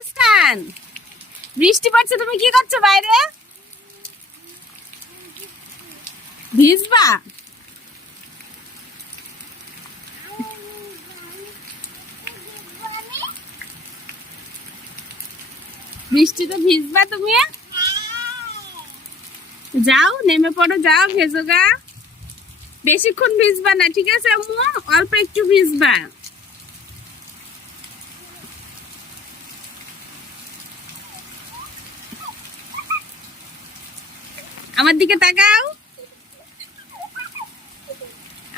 স্টান, বৃষ্টি পড়ছে, তুমি কি করছো বাইরে? ভিজবা? বৃষ্টিতে ভিজবা তুমি? যাও, নেমে পড়ো, যাও, ভেজো গা। বেশিক্ষণ ভিজবা না, ঠিক আছে আম্মু? অল্প একটু ভিজবা। আমার দিকে তাকাও,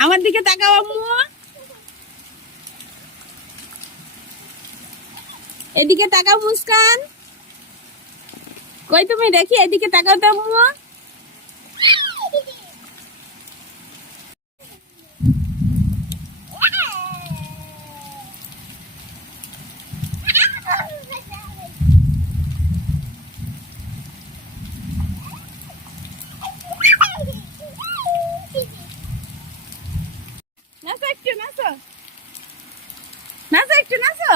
আমার দিকে তাকাও আম্মু। এদিকে তাকাও মুস্কান। কই তুমি, দেখি এদিকে তাকাও তো আম্মু। নাচো একটু, নাচো, নাচো একটু, নাচো।